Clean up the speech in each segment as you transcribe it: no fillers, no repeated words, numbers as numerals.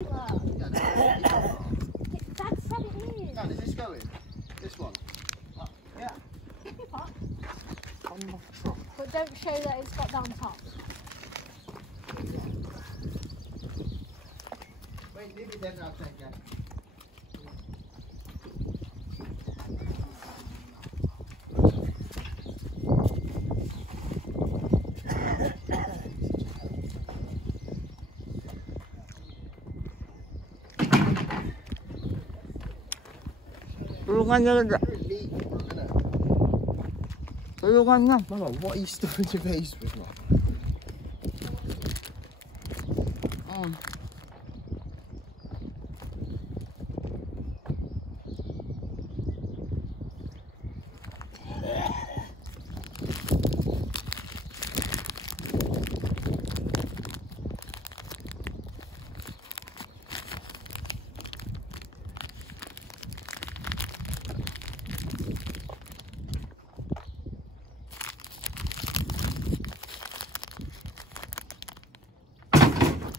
Dad said it is. Dad, is this going? This one? Yeah. On the truck. But don't show that it's got down top. Wait, leave it there and I'll take it. Tulungan niya lang. Tulungan niya. Mama, what are you stuffing your face with, Mom?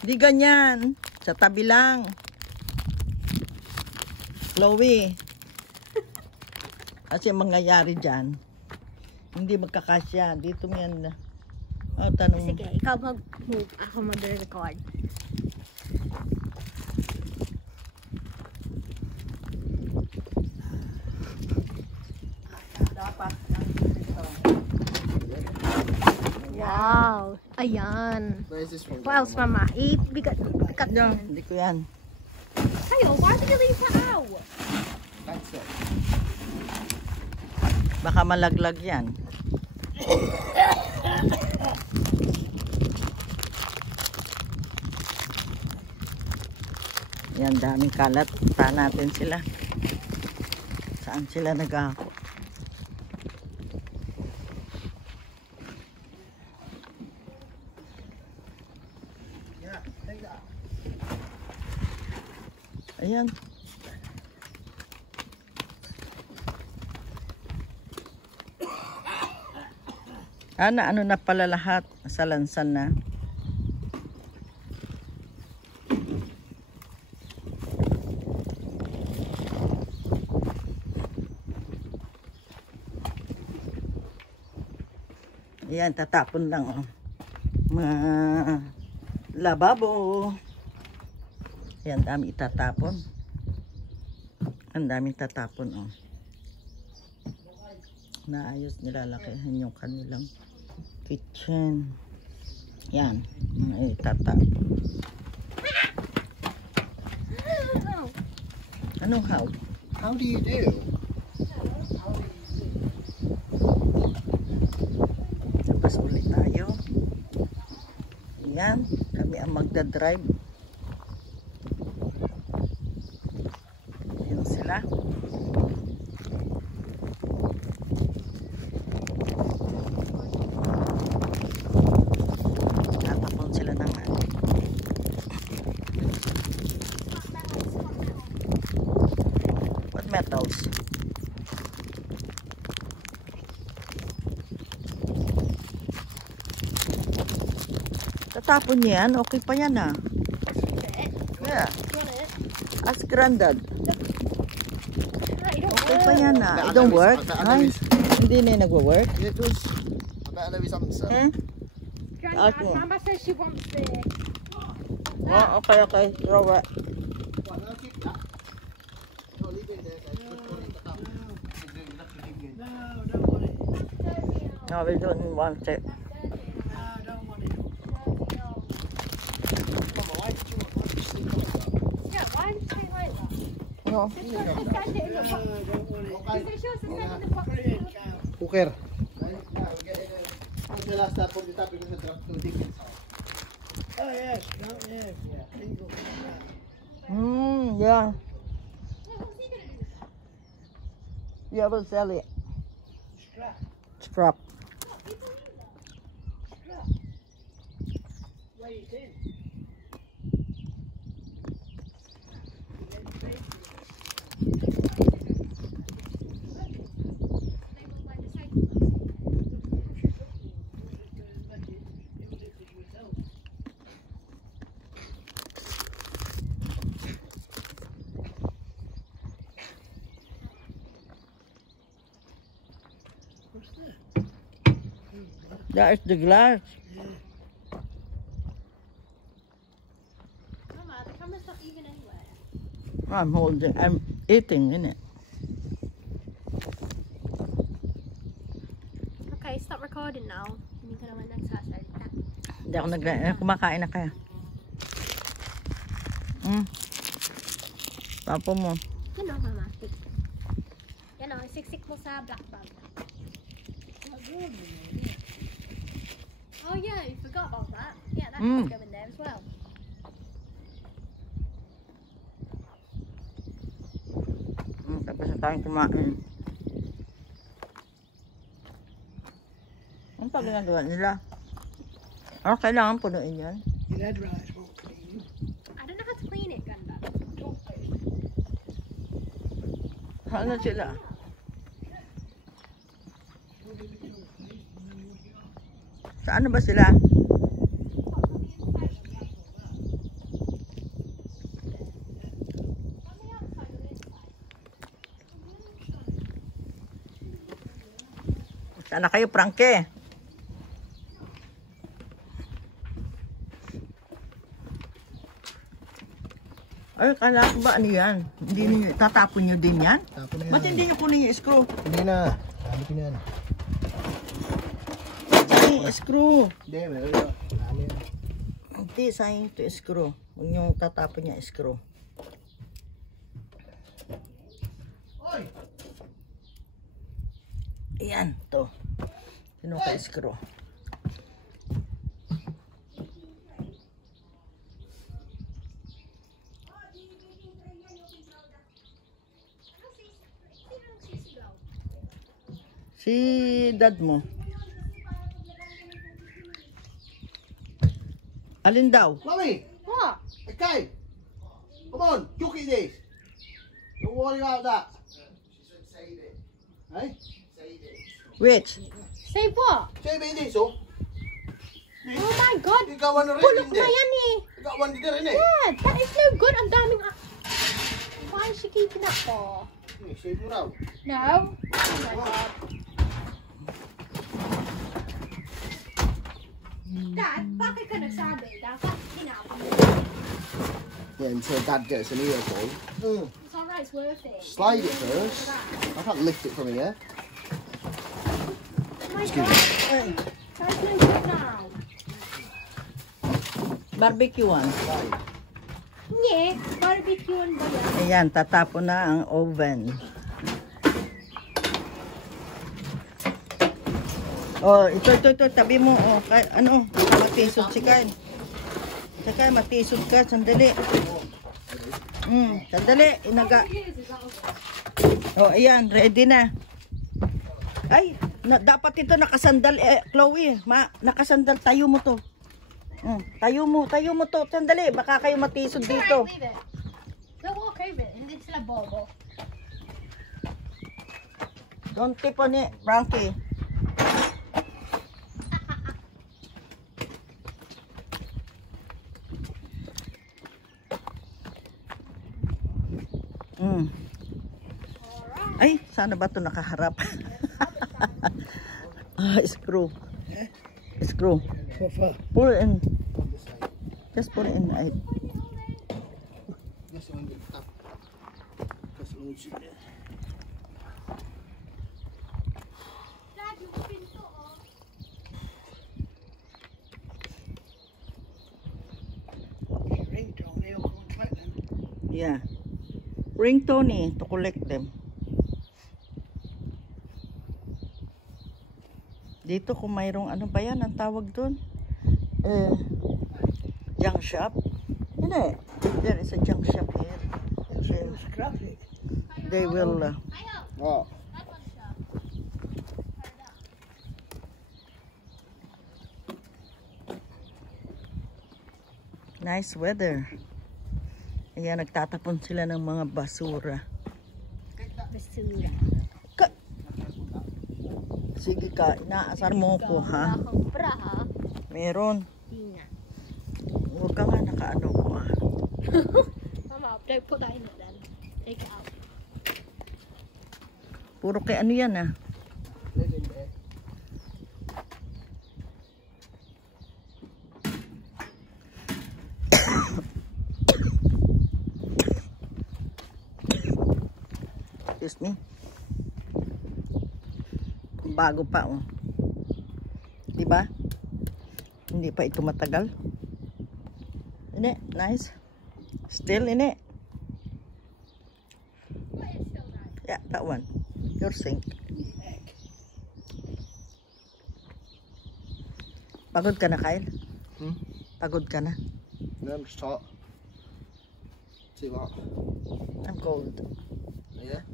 Di ganyan. Sa tabi lang. Chloe. Kasi mangyayari dyan. Hindi magkakasya. Dito yan. Oh, tanong. Sige, ikaw mag-move. Ako mag-record. Dapat. Wow. Ayan. Where's this one? What else, Mama? Bigat Yan. yan. Hindi ko yan. Tayo, why did you leave that out? Thanks, sir. Baka malaglag yan. Yan, daming kalat. Pa natin sila. Saan sila nag-ako? Yeah, take that. Ayan. Ano na pala lahat? Sa lansan na. Ayan, tatapon lang. Oh. Mga lababo. Ayan, dami itatapon. Ang daming tatapon. Oh. Naayos nilalakihan yung kanilang kitchen. Yan, mga itatapon. Anong how? How do you do? Tapos ulit tayo. Yan, kami ang magdadrive. Yan sila. Tatapon sila ng what metals? Tatapon niya yan, okay pa yan ah. Yeah. As granddad. Okay pa yan ah. It don't work. Ay, hindi na yung nagwa-work. Yeah, it does. I bet I know his answer. Okay. Mama says she wants the... Oh, okay. Throw it. Well, no, keep that. No, leave it there. Just put it in the tap. No, we don't want it. Mama, why did you sleep on it? Yeah, why did you like that? No. She wants to stand it in the box. She wants to stand in the box. Cooker. What's the last time on the tap because it dropped to the dickens? Oh yes, no, yes, yeah. Yeah. Yeah, we'll sell it. Scrap. Scrap. Scrap. Lay it in. That is the glass. Mama, the camera's not even anywhere. I'm eating, innit? Okay, stop recording now. Hindi ka naman nagsasalita. Hindi ako kumakain na kaya. Papo mo. Yan o, Mama. Tik. Yan o, siksik mo sa black bag. Oh yeah, you forgot about that. Yeah, that can go in there as well. Tapos na tayong kumain. Ano pa ginagawa nila? Ano kailangan punuin yan? Your head rice won't clean. I don't know how to clean it, Ganda. Ano sila? Saan ba sila? Saan na kayo, Frankie? Ay, kala ko ba ano yan? Hindi niyo, tatapon nyo din yan? Tapon na yan. Ba't hindi nyo kunin yung screw? Hindi na. Dami ko na yan. Sayang yung screw. Hindi, meron na. Dami yan. Hindi, sayang ito yung screw. Huwag nyo tatapon niya yung screw. Oy! Ayan, to. Sino ka screw? Si dad mo. Alin daw? Chloe! What? Okay! Come on, cook it this! Don't worry about that. She said save it. Hey? Save it. Which? Save what? Save it this, oh. Oh my God! You got one already Bulok in na there. yan eh! You got one there, innit? Yeah, that is no good. Ang daming... Why is she keeping that for? Yeah, save it out. No. Oh my God. Dad, bakit ka nagsabi? Dapat hinapin mo. Yeah, until Dad gets an earful. It's alright, it's worth it. Slide it first. I can't lift it from here. Oh my God. That's no good now. Barbecuean. Nye, barbecue ba yan? Ayan, tatapon na ang oven. Oh, ito, tabi mo. Oh, ano, matisod si Kyle. Si Kyle, matisod ka. Sandali. Sandali. Inaga. Oh, ayan, ready na. Ay, dapat ito nakasandal. Chloe, nakasandal. Tayo mo to. Tayo mo to. Sandali, baka kayo matisod dito. Leave it. Don't walk over it. Hindi sila bobo. Don't tip on it, Frankie. Ay, sana ba ito nakaharap? Screw. Screw. Pull it in. Just pull it in. Just on the top. Just on the Dad, yung pinto oh. Ringtone, they'll go and collect them. Yeah. Ring Tony to collect them. Dito kung mayroong ano ba yan, ang tawag doon? Junk shop. Hindi. There is a junk shop here. They'll scrap it. They will... Oh. Nice weather. Ayan, nagtatapon sila ng mga basura. Basura. Sige ka, inaasar mo ko, ha? Nakakabra, ha? Meron. Hindi nga. Huwag ka nga nakaano ko, ha? Mama, don't put that in it then. Take it out. Puro kay ano yan, ha? Excuse me. Bago pa, oh. Diba? Hindi pa ito matagal. Ini, nice. Still in it. Yeah, that one. Your sink. Pagod ka na, Kyle? Hmm? Pagod ka na? No, I'm just hot. Too hot. I'm cold. Yeah?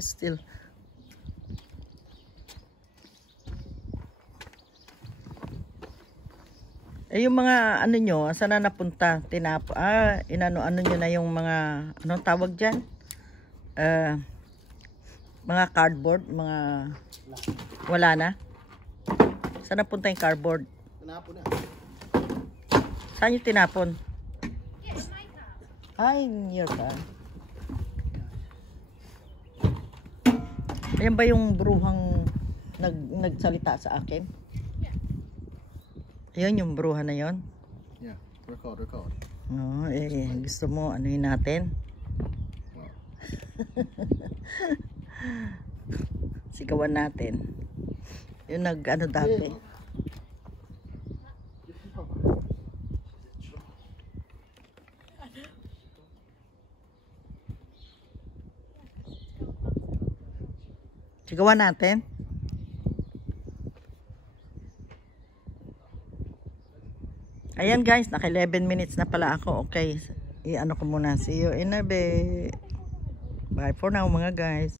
Still. Eh, yung mga ano nyo, saan na napunta? Inano-ano nyo na yung mga, anong tawag dyan? Mga cardboard, mga, wala na? Saan napunta yung cardboard? Tinapon na. Saan yung tinapon? Ay, near ka. Ayan ba yung bruhang nagsalita sa akin? Ayun yung bruha na yon. Yeah, record. Oo, gusto mo, ano yun natin? Wow. Sigawan natin. Yung ano dati. Sigawan natin. Ayan guys, naka 11 minutes na pala ako. Okay, i-ano ko muna. See you in a bit. Bye for now mga guys.